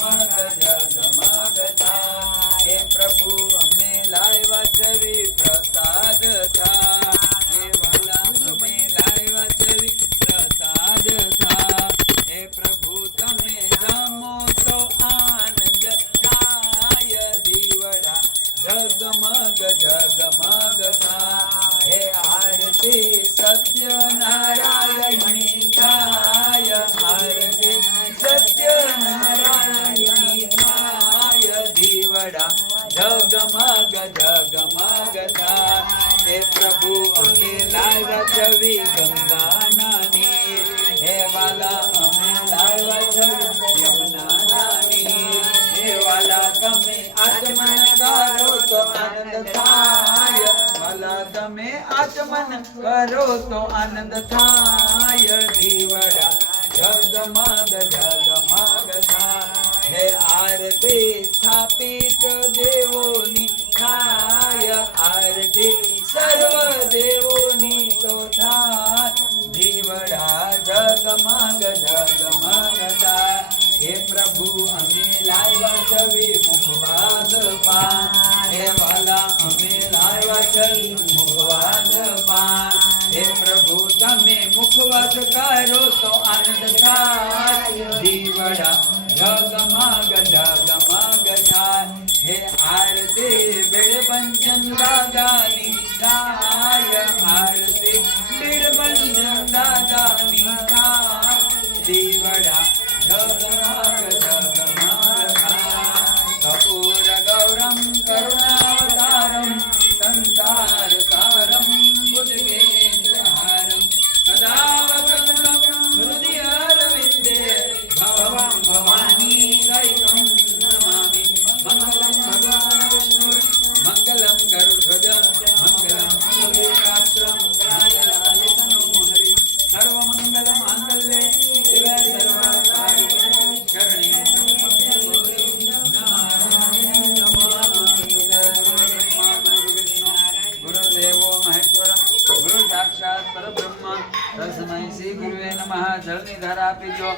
જગમગ જગમગ થાય હે પ્રભુ અમે લાવ્યા છવી પ્રસાદ થા હે વાલા અમે લાવ્યા છવી પ્રસાદ થા હે પ્રભુ તમે જમો તો આનંદ થાય દીવડા જગમગ જગમગ થાય હે આરતી સત્યનારાયણની થાય આરતી સત્યનારાયણની થાય દીવડા જગમગ જગમગ થાય હે પ્રભુ અમે લાવ્યા છવી ગંગાનાની હે વાલા અમે લાવ્યા છવી યમુનાની હે વાલા તમે આચમન કરો તો આનંદ થાય વાલા તમે આચમન કરો તો આનંદ થાય દીવડા જગમગ જગમગ થાય હે આરતી સ્થાપિત દેવોની થાય આરતી સર્વ દેવોની તો થાય દીવડા જગમગ જગમગ થાય હે પ્રભુ અમે લાવ્યા છવી મુખવાદ પાન હે વાલા અમે લાવ્યા છવી મુખવાદ પાન હે પ્રભુ તમે મુખવાદ કરો તો આનંદ થાય દીવડા જગમગ જગમગ થાય હે આરતી બિડબંજન દાદાની થાય આરતી બિડબંજન દાદાની થાય દીવડા જગમગ જગમગ થાય કપૂર ગૌરમ કરુણાવતારમ સંસાર સારમ ભુજગેન્દ્રહારમ સદા વસંતમ હૃદય અરવિંદે ભવં ભવાની દૈવં નમામિ મંગલં ભગવાન વિષ્ણુ મંગલં ગરુડધ્વજ મંગલં સૂર્યકાંત મંગલાય તનો હરિ સર્વમંગલ માંગલ્ये શિવે સર્વકાર્યે શરણે ત્ર્યંબકે ગૌરી નારાયણે નમઃ ગુરુદેવો મહેશ્વરમ ગુરુ સાક્ષાત પરબ્રહ્મ તસ્મૈ શ્રી ગુરુવે નમઃ જળની ધારા આપી દો।